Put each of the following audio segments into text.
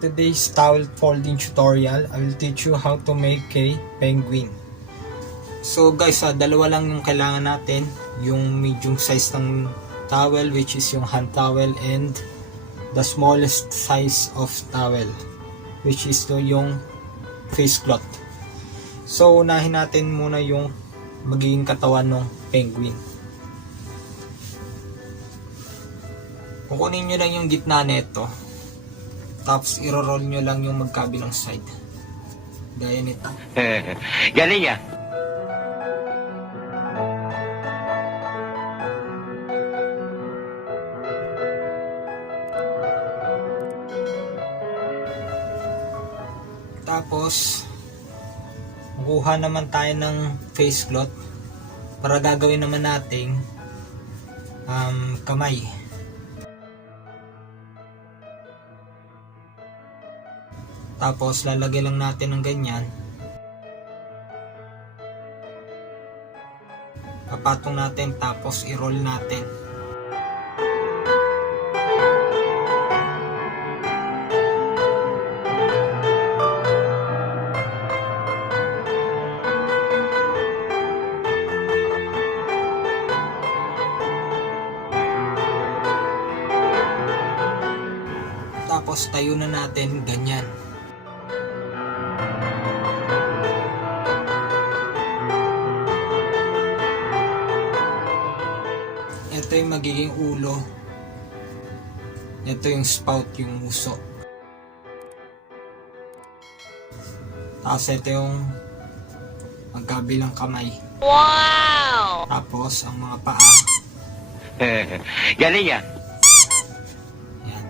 today's towel folding tutorial, I will teach you how to make a penguin. So guys, dalawa lang yung kailangan natin, yung medium size ng towel which is yung hand towel and the smallest size of towel which is yung face cloth. So unahin natin muna yung magiging katawan ng penguin. Kukunin nyo lang yung gitna nito, tapos i-roll nyo lang yung magkabilang side. Gaya nito. Galing ya. Tapos, kukuha naman tayo ng face cloth para gagawin naman nating kamay. Tapos lalagay lang natin ng ganyan. Papatong natin tapos i-roll natin. Tapos tayo na natin ganyan. Ito yung magiging ulo. Ito yung spout, yung uso. Tapos ito yung magkabilang kamay. Wow! Tapos ang mga paa. Galing ya. Yan.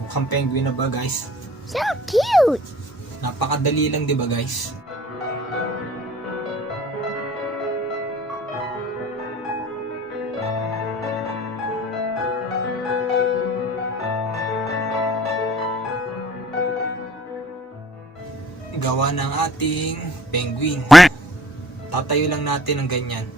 Mukhang penguin na ba guys? So cute! Napakadali lang, di ba guys? Gawa ng ating penguin. Tatayo lang natin ng ganyan.